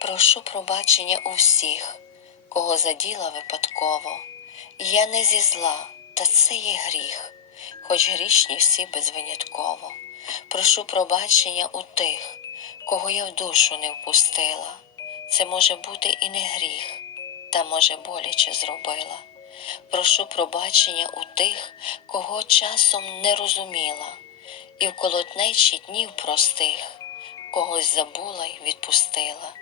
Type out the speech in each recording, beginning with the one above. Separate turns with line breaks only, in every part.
Прошу пробачення у всіх, кого заділа випадково. Я не зі зла, та це є гріх, хоч грішні всі безвинятково. Прошу пробачення у тих, кого я в душу не впустила. Це може бути і не гріх, та може боляче зробила. Прошу пробачення у тих, кого часом не розуміла, і в колотнечі днів простих когось забула й відпустила.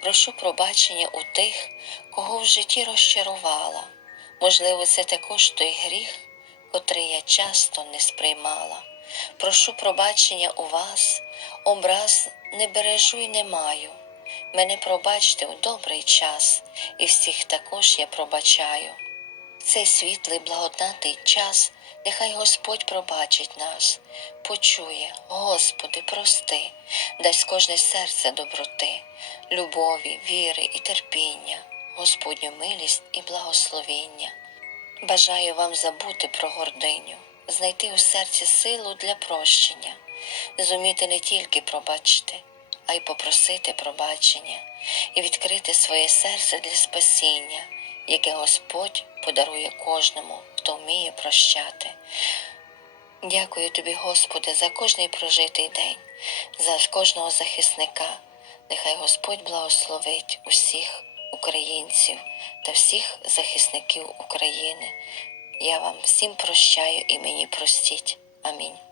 Прошу пробачення у тих, кого в житті розчарувала. Можливо, це також той гріх, котрий я часто не сприймала. Прошу пробачення у вас, образ не бережу й не маю. Мене пробачте у добрий час, і всіх також я пробачаю. Цей світлий благодатний час, нехай Господь пробачить нас, почує, Господи, прости, дасть кожне серце доброти, любові, віри і терпіння, Господню милість і благословіння. Бажаю вам забути про гординю, знайти у серці силу для прощення, зуміти не тільки пробачити, а й попросити пробачення і відкрити своє серце для спасіння, яке Господь подарує кожному, хто вміє прощати. Дякую тобі, Господи, за кожний прожитий день, за кожного захисника. Нехай Господь благословить усіх українців та всіх захисників України. Я вам всім прощаю і мені простіть. Амінь.